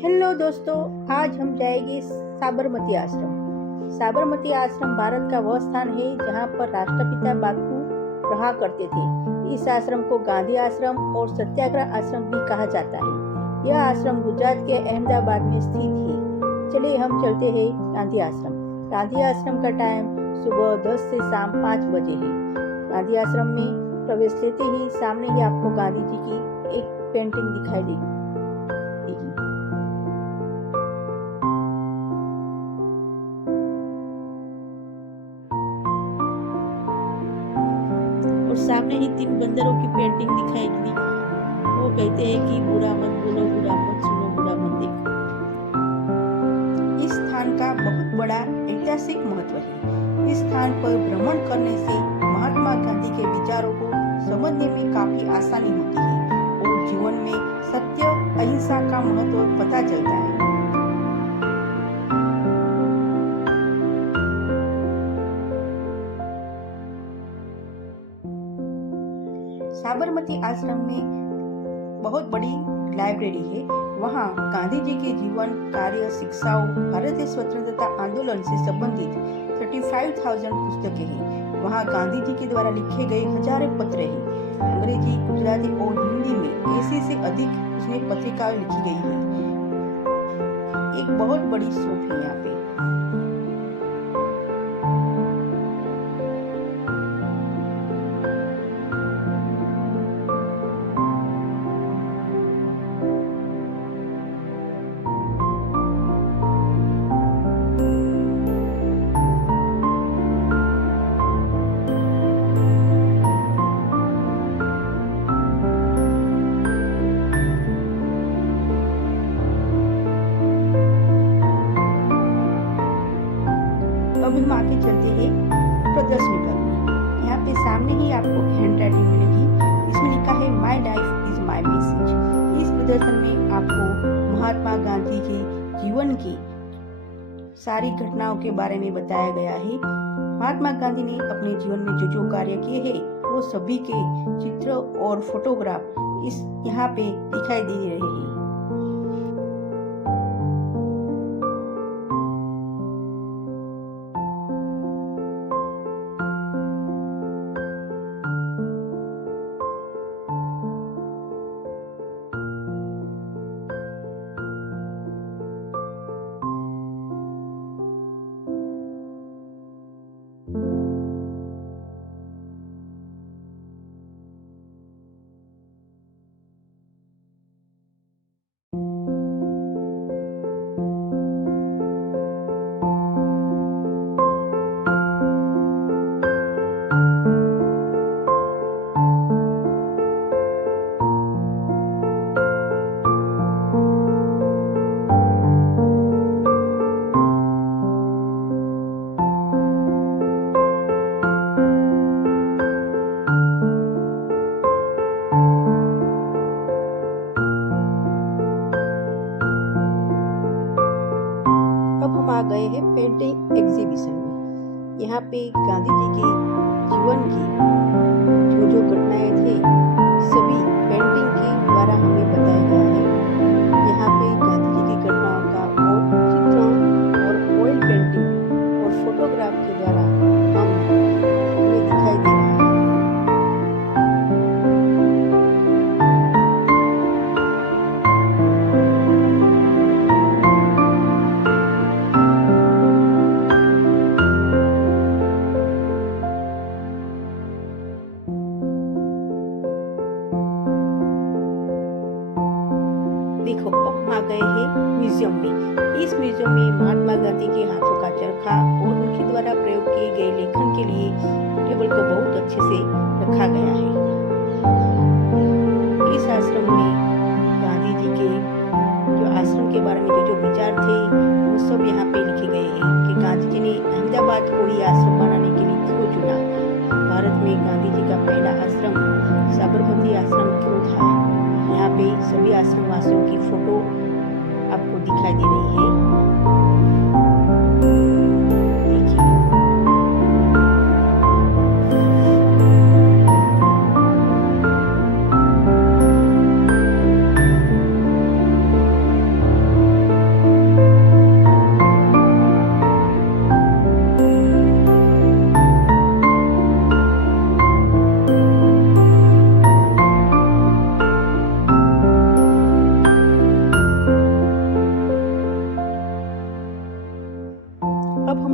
Hello दोस्तों, आज हम जाएंगे साबरमती आश्रम। साबरमती आश्रम भारत का वह स्थान है जहां पर राष्ट्रपिता बापू रहा करते थे। इस आश्रम को गांधी आश्रम और सत्याग्रह आश्रम भी कहा जाता है। यह आश्रम गुजरात के अहमदाबाद में स्थित है। चलिए हम चलते हैं गांधी आश्रम। गांधी आश्रम का टाइम सुबह 10 से शाम 5 बजे है। गांधी आश्रम में प्रवेश लेते ही सामने ही आपको गांधी जी की एक पेंटिंग दिखाई देगी। और सामने ही 3 बंदरों की पेंटिंग दिखाई दी। वो कहते हैं कि बुरा मत बोलो, बुरा मत सुनो, बुरा मत देखो। इस स्थान का बहुत बड़ा ऐतिहासिक महत्व है। इस स्थान पर भ्रमण करने से महात्मा गांधी के विचारों को समझने में काफी आसानी होती है और जीवन में सत्य अहिंसा का महत्व पता चलता है। साबरमती आश्रम में बहुत बड़ी लाइब्रेरी है। वहाँ गांधी जी के जीवन, कार्य, शिक्षाओं, भारतीय स्वतंत्रता आंदोलन से संबंधित 35,000 पुस्तकें हैं। वहाँ गांधी जी के द्वारा लिखे गए हजारों पत्र हैं। अंग्रेजी, गुजराती और हिंदी में 80 से अधिक उसमें पत्रिकाएं लिखी गई हैं। एक बहुत बड़ी शॉप है यहाँ पे। अब हम आगे चलते हैं प्रदर्शनी पर। यहाँ पे सामने ही आपको हैंड राइटिंग मिलेगी। इसमें लिखा है my life is my message. इस प्रदर्शन में आपको महात्मा गांधी के जीवन की सारी घटनाओं के बारे में बताया गया है। महात्मा गांधी ने अपने जीवन में जो कार्य किए हैं वो सभी के चित्र और फोटोग्राफ इस यहाँ पे दिखाई दे रहे हैं। अब हम आ गए हैं पेंटिंग एग्जीबिशन में। यहाँ पे गांधी जी के जीवन की जो घटनाएं थे सभी पेंटिंग के द्वारा हमें बताया गया है। यहाँ पे गांधी जी की घटनाओं का और चित्रों और ऑयल पेंटिंग और फोटोग्राफ के द्वारा हमें दिखाई दे रहा है। देखो, अब हम आ गए हैं म्यूजियम में। इस म्यूजियम में महात्मा गांधी के हाथों का चरखा और उनके द्वारा प्रयोग किए गए लेखन के लिए टेबल को बहुत अच्छे से रखा गया है। इस आश्रम में गांधी जी के जो आश्रम के बारे में जो विचार थे वो सब यहाँ पे लिखे गए हैं कि गांधी जी ने अहमदाबाद को ही आश्रम बनाने के लिए क्यों चुना। भारत में गांधी जी का पहला आश्रम साबरमती आश्रम क्यों था। यहाँ पे सभी आश्रम वासियों की फोटो आपको दिखाई दे रही है। देखिए,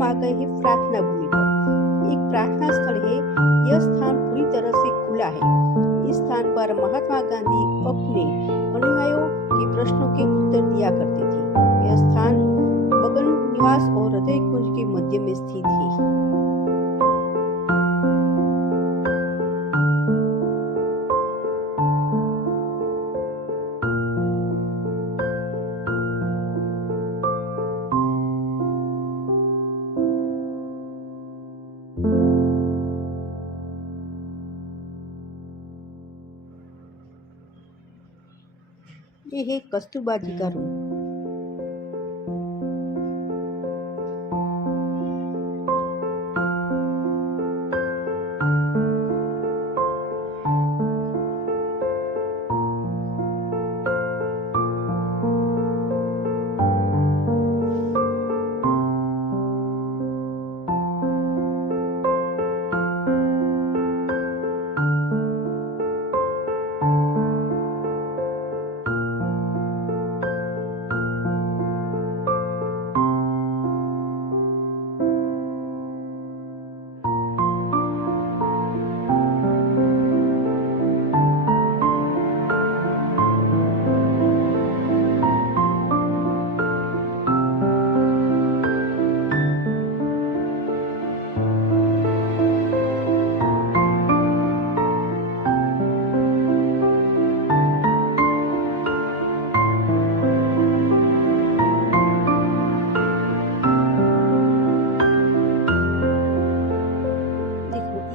आ गए हैं प्रार्थना भूमि पर। एक प्रार्थना स्थल है। यह स्थान पूरी तरह से खुला है। इस स्थान पर महात्मा गांधी अपने अनुयायियों के प्रश्नों के उत्तर दिया करते थे। यह स्थान मगन निवास और हृदय कुंज के मध्य में स्थित है। ये है कस्तूरबा जी का रूम।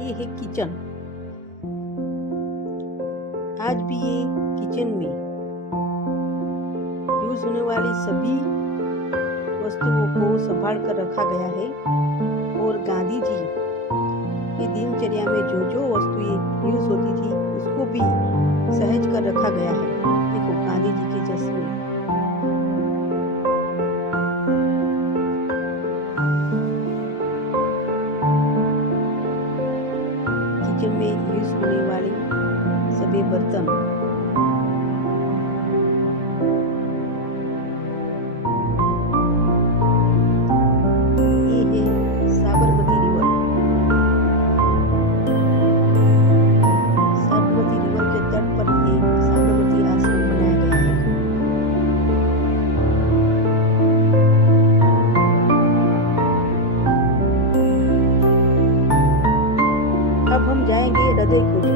ये है किचन। आज भी ये किचन में यूज होने वाली सभी वस्तुओं को संभाल कर रखा गया है और गांधी जी की दिनचर्या में जो जो वस्तुएं यूज होती थी उसको भी सहेज कर रखा गया है। देखो गांधी जी की तस्वीर। किचन में यूज होने वाले सभी बर्तन। ये है साबरमती रिवर। साबरमती रिवर के तट पर ये साबरमती आश्रम बनाया गया है। अब हम जाएंगे हृदय कुंज।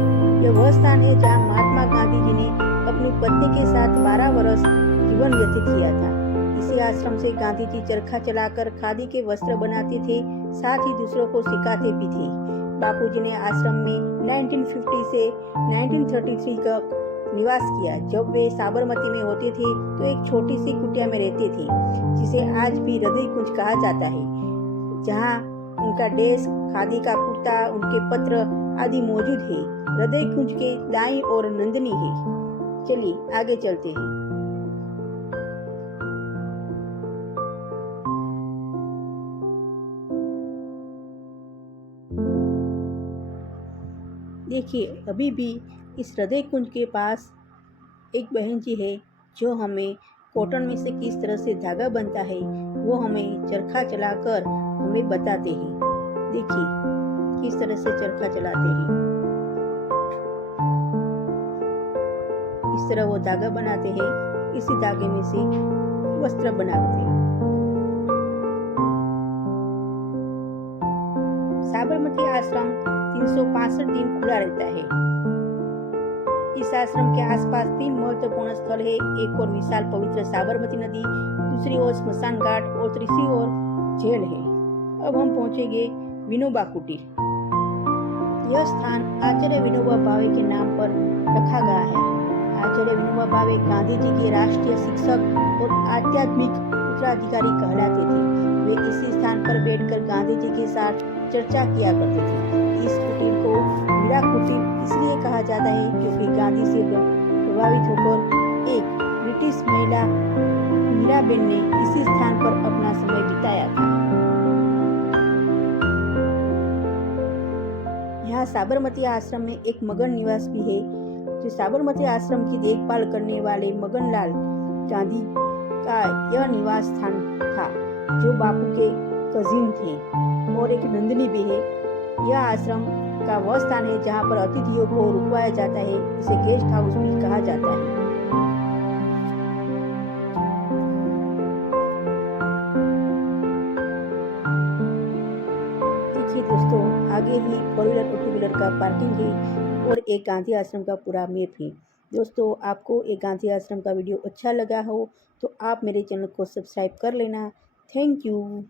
यह वह स्थान है जहाँ महात्मा गांधी जी ने अपनी पत्नी के साथ 12 वर्ष जीवन व्यतीत किया था। इसी आश्रम से गांधी जी चरखा चलाकर खादी के वस्त्र बनाते थे, साथ ही दूसरों को सिखाते भी थे। बापूजी ने आश्रम में 1950 से 1933 तक निवास किया। जब वे साबरमती में होते थे तो एक छोटी सी कुटिया में रहते थे, जिसे आज भी हृदय कुंज कहा जाता है, जहाँ उनका डेस्क, खादी का कुर्ता, उनके पत्र आदि मौजूद है। हृदय कुंज के दाईं ओर नंदनी है। चलिए आगे चलते हैं। देखिए अभी भी इस हृदय कुंज के पास एक बहन जी है जो हमें कॉटन में से किस तरह से धागा बनता है वो हमें चरखा चलाकर हमें बताते हैं। देखिए किस तरह से चरखा चलाते हैं। इस तरह वो धागा बनाते हैं। इसी धागे में से वस्त्र बनाते हैं। साबरमती आश्रम 365 दिन खुला रहता है। इस आश्रम के आसपास 3 महत्वपूर्ण स्थल है। एक और विशाल पवित्र साबरमती नदी, दूसरी ओर स्मशान घाट और तीसरी ओर जेल है। अब हम पहुंचेंगे विनोबा कुटीर। यह स्थान आचार्य विनोबा भावे के नाम पर रखा गया है। आचार्य विनोबा भावे गांधी जी के राष्ट्रीय शिक्षक और आध्यात्मिक उत्तराधिकारी कहलाते थे। वे इसी स्थान पर बैठकर गांधी जी के साथ चर्चा किया करते थे। इस कुटीर को मीरा कुटीर इसलिए कहा जाता है क्योंकि गांधी से प्रभावित होकर एक ब्रिटिश महिला मीराबेन ने इसी स्थान पर अपना समय बिताया था। यहाँ साबरमती आश्रम में एक मगन निवास भी है। जो साबरमती आश्रम की देखभाल करने वाले मगनलाल गांधी का यह निवास स्थान था, जो बापू के कजिन थे और एक नंदिनी भी है। यह आश्रम का वह स्थान है जहाँ पर अतिथियों को रुकवाया जाता है। इसे गेस्ट हाउस भी कहा जाता है। देखिए दोस्तों, आगे ही 4 व्हीलर और 2 व्हीलर का पार्किंग है और एक गांधी आश्रम का पूरा मैप है। दोस्तों, आपको एक गांधी आश्रम का वीडियो अच्छा लगा हो तो आप मेरे चैनल को सब्सक्राइब कर लेना। Thank you.